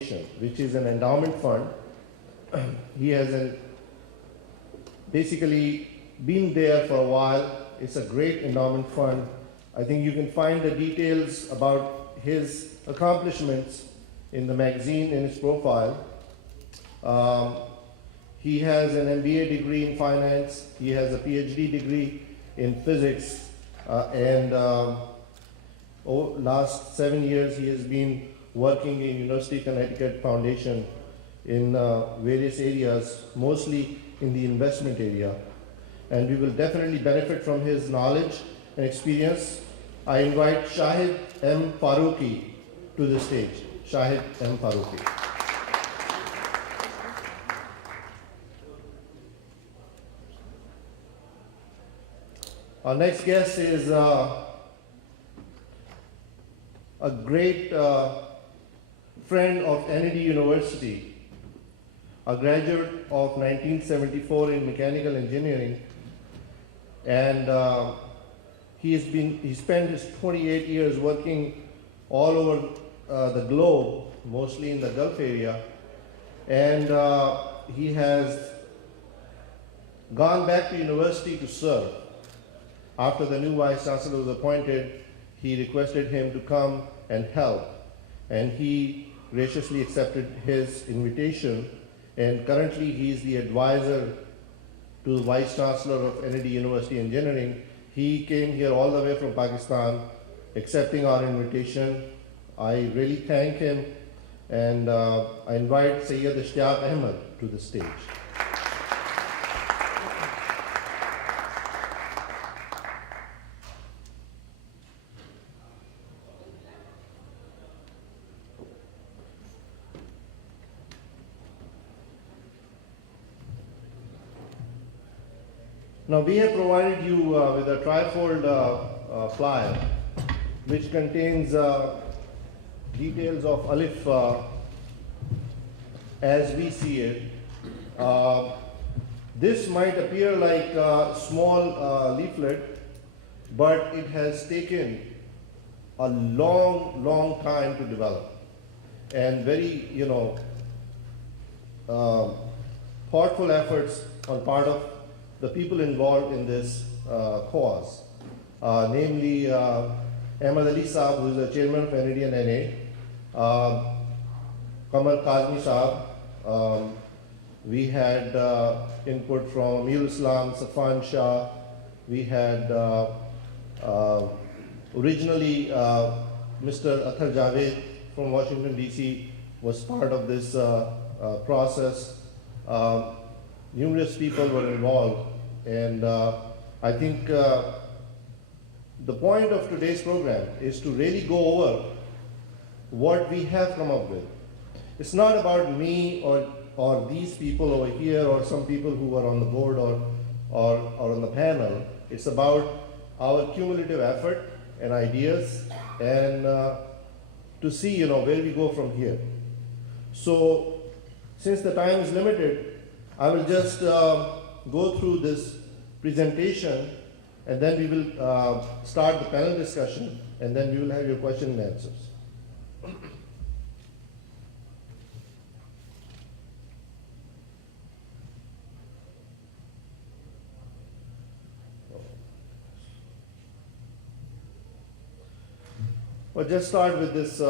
which is an endowment fund. He has basically been there for a while. It's a great endowment fund. I think you can find the details about his accomplishments in the magazine in his profile. He has an MBA degree in finance. He has a PhD degree in physics. Last 7 years he has been working in University of Connecticut Foundation in various areas, mostly in the investment area. And we will definitely benefit from his knowledge and experience. I invite Shahid M. Farooqi to the stage. Shahid M. Farooqi. Our next guest is a great friend of Kennedy University, a graduate of 1974 in mechanical engineering, and he spent his 28 years working all over the globe, mostly in the Gulf area, and he has gone back to university to serve. After the new vice chancellor was appointed, he requested him to come and help, and he graciously accepted his invitation, and currently he is the advisor to the vice chancellor of Kennedy University Engineering. He came here all the way from Pakistan, accepting our invitation. I really thank him, and I invite Sayyid Ishtiyaq Ahmed to the stage. Now we have provided you with a trifold flyer which contains details of Alif as we see it. This might appear like a small leaflet, but it has taken a long time to develop, and very thoughtful efforts on part of the people involved in this cause, namely Ahmad Ali Saab, who is the chairman of Kennedy and NA, Kamal Kazmi Saab. We had input from Amir Islam, Safan Shah. We had originally Mr. Athar Javed from Washington DC was part of this process. Numerous people were involved, and I think the point of today's program is to really go over what we have come up with. It's not about me or these people over here or some people who are on the board or on the panel. It's about our cumulative effort and ideas, and to see where we go from here. So since the time is limited, I will just go through this presentation, and then we will start the panel discussion, and then we will have your question and answers. Well, just start with this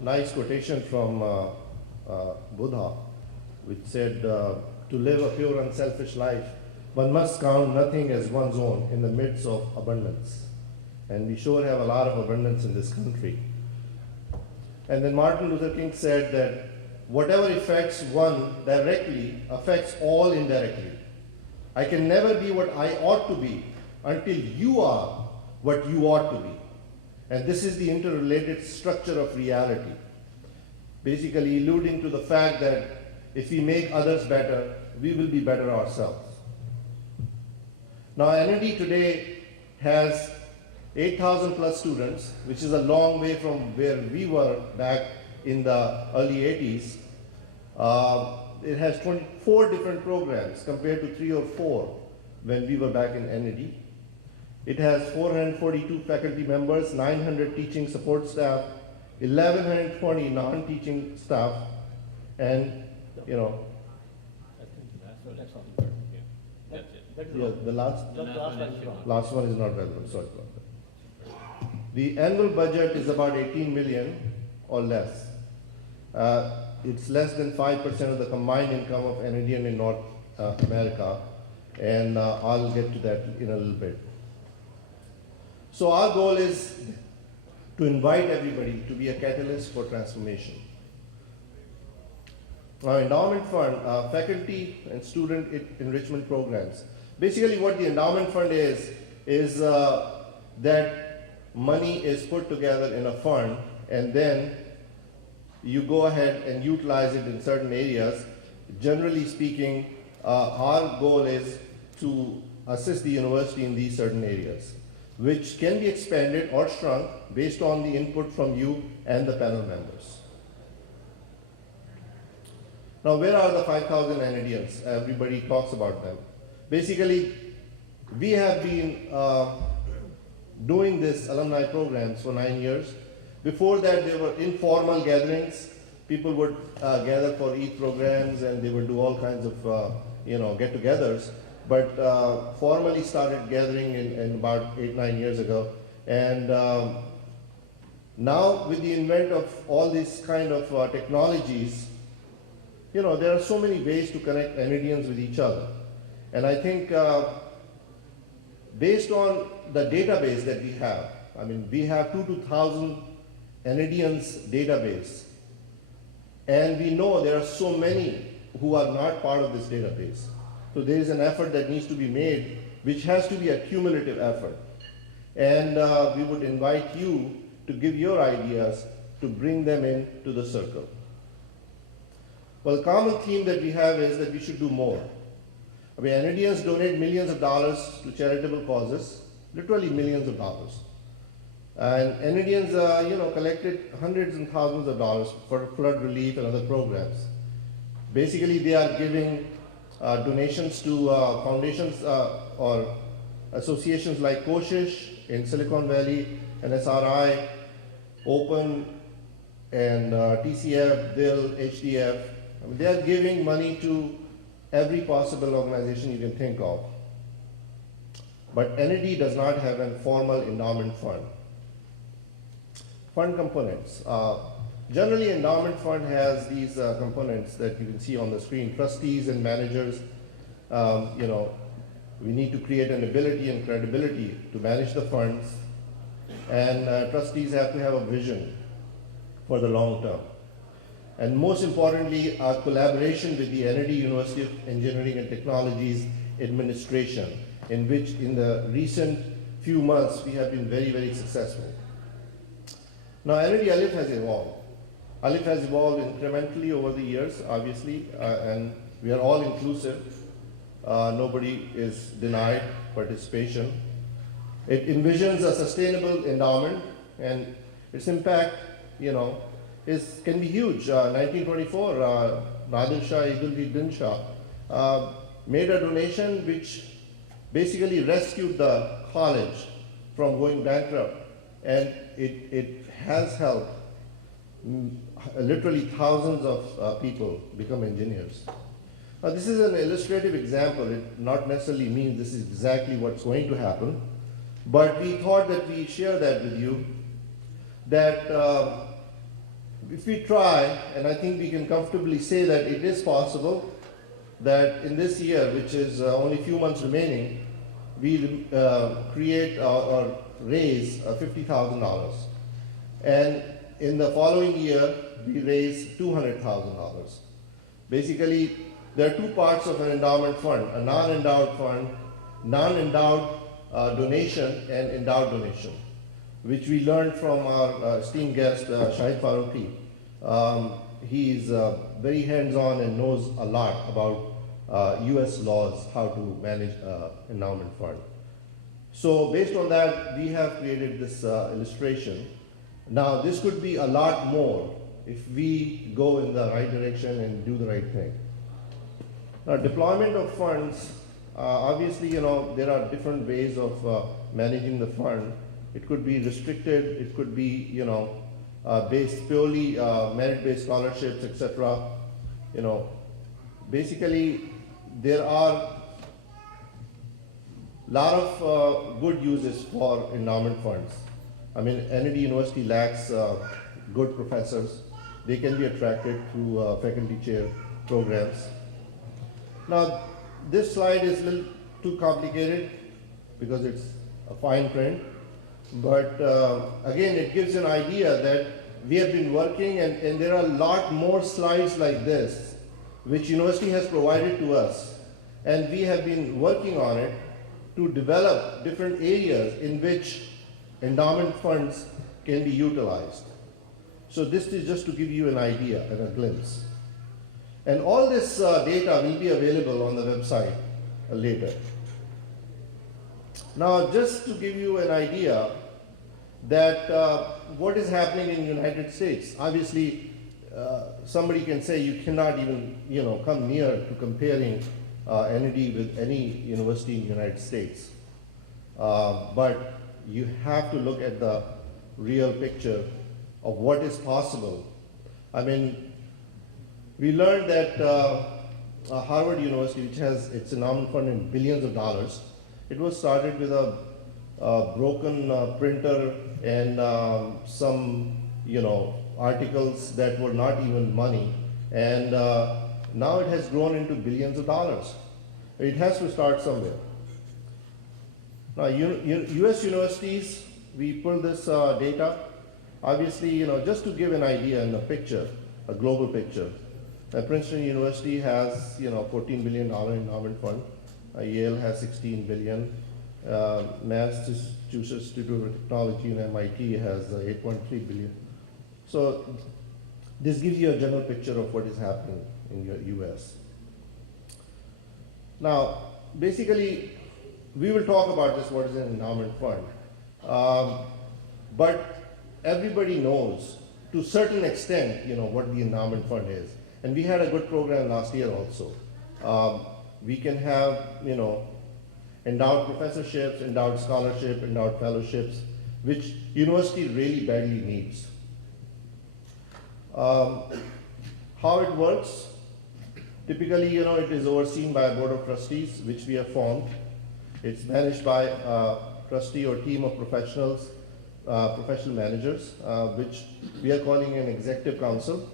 nice quotation from Buddha, which said, to live a pure, unselfish life, one must count nothing as one's own in the midst of abundance. And we sure have a lot of abundance in this country. And then Martin Luther King said that whatever affects one directly affects all indirectly. I can never be what I ought to be until you are what you ought to be. And this is the interrelated structure of reality, basically alluding to the fact that if we make others better, we will be better ourselves. Now, NND today has 8,000 plus students, which is a long way from where we were back in the early 80s. It has 24 different programs compared to 3 or 4 when we were back in NND. It has 442 faculty members, 900 teaching support staff, 1,120 non-teaching staff, And, you know, I think that's all the yeah. That's it. That is yeah, all. the last, The last one is wrong. last one is not relevant, sorry about that. The annual budget is about 18 million or less. It's less than 5% of the combined income of Canadian in North America, and I'll get to that in a little bit. So our goal is to invite everybody to be a catalyst for transformation. Now, endowment fund, faculty and student enrichment programs. Basically what the endowment fund is that money is put together in a fund, and then you go ahead and utilize it in certain areas. Generally speaking, our goal is to assist the university in these certain areas, which can be expanded or shrunk based on the input from you and the panel members. Now, where are the 5,000 Canadians? Everybody talks about them. Basically, we have been doing this alumni programs for 9 years. Before that, there were informal gatherings. People would gather for ETH programs, and they would do all kinds of get-togethers. But formally started gathering in about 8-9 years ago. And now, with the advent of all these kind of technologies, there are so many ways to connect Canadians with each other. And I think based on the database that we have, I mean, we have 2,000 Canadians database. And we know there are so many who are not part of this database. So there is an effort that needs to be made, which has to be a cumulative effort. And we would invite you to give your ideas to bring them into the circle. Well, the common theme that we have is that we should do more. I mean, Canadians donate millions of dollars to charitable causes, literally millions of dollars. And Canadians, collected hundreds and thousands of dollars for flood relief and other programs. Basically, they are giving donations to foundations or associations like Koshish in Silicon Valley, NSRI, Open, and TCF, DIL, HDF. I mean, they are giving money to every possible organization you can think of. But NAD does not have a formal endowment fund. Fund components. Generally, endowment fund has these components that you can see on the screen. Trustees and managers, we need to create an ability and credibility to manage the funds. And trustees have to have a vision for the long term. And most importantly, our collaboration with the NAD University of Engineering and Technologies administration, in which in the recent few months we have been very, very successful. Now, NAD Alif has evolved. Alif has evolved incrementally over the years, obviously, and we are all inclusive. Nobody is denied participation. It envisions a sustainable endowment, and its impact, can be huge. 1924, Nadir Shah Eagle Din Shah made a donation which basically rescued the college from going bankrupt, and it has helped literally thousands of people become engineers. Now, this is an illustrative example. It not necessarily means this is exactly what's going to happen, but we thought that we share that with you, that if we try, and I think we can comfortably say that it is possible, that in this year, which is only a few months remaining, we create or raise $50,000. And in the following year, we raise $200,000. Basically, there are two parts of an endowment fund: a non-endowed fund, non-endowed donation, and endowed donation, which we learned from our esteemed guest, Shahid Farooqi. He is very hands-on and knows a lot about US laws, how to manage endowment fund. So based on that, we have created this illustration. Now, this could be a lot more if we go in the right direction and do the right thing. Now, deployment of funds, obviously, there are different ways of managing the fund. It could be restricted, it could be, based purely merit-based scholarships, etc. you know, basically there are lot of good uses for endowment funds. I mean, NED University lacks good professors. They can be attracted through faculty chair programs. Now, this slide is a little too complicated because it's a fine print, but again, it gives an idea that we have been working, and there are a lot more slides like this, which university has provided to us, and we have been working on it to develop different areas in which endowment funds can be utilized. So this is just to give you an idea and a glimpse. And all this data will be available on the website later. Now, just to give you an idea that what is happening in the United States, obviously somebody can say you cannot even come near to comparing NED with any university in the United States. But you have to look at the real picture of what is possible. I mean, we learned that Harvard University, which has its endowment fund in billions of dollars, it was started with a broken printer and some articles that were not even money, and now it has grown into billions of dollars. It has to start somewhere. Now, US universities, we pull this data. Obviously, just to give an idea and a picture, a global picture. Princeton University has, $14 billion endowment fund. Yale has 16 billion. Massachusetts Institute of Technology and MIT has 8.3 billion. So this gives you a general picture of what is happening in the US. Now, basically, we will talk about this, what is an endowment fund. But everybody knows, to a certain extent, what the endowment fund is. And we had a good program last year also. We can have, endowed professorships, endowed scholarship, endowed fellowships, which university really badly needs. How it works? Typically, it is overseen by a board of trustees, which we have formed. It's managed by a trustee or team of professionals, professional managers, which we are calling an executive council.